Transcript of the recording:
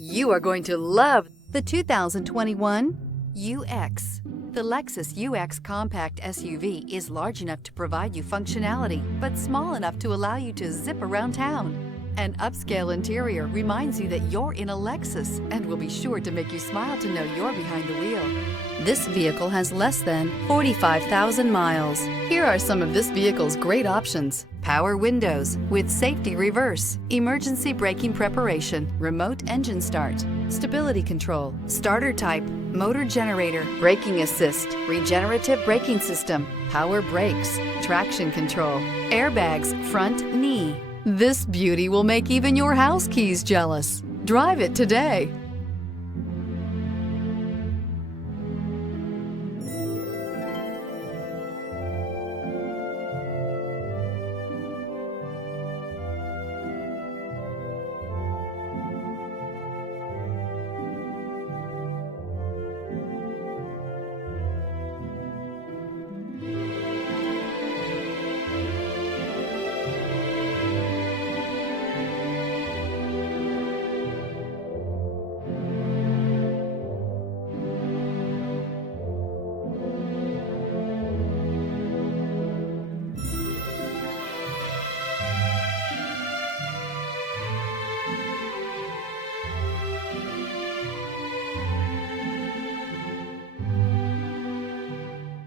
You are going to love the 2021 UX. The Lexus UX compact SUV is large enough to provide you functionality, but small enough to allow you to zip around town. An upscale interior reminds you that you're in a Lexus and will be sure to make you smile to know you're behind the wheel. This vehicle has less than 45,000 miles. Here are some of this vehicle's great options: power windows with safety reverse, emergency braking preparation, remote engine start, stability control, starter type, motor generator, braking assist, regenerative braking system, power brakes, traction control, airbags, front knee. This beauty will make even your house keys jealous. Drive it today.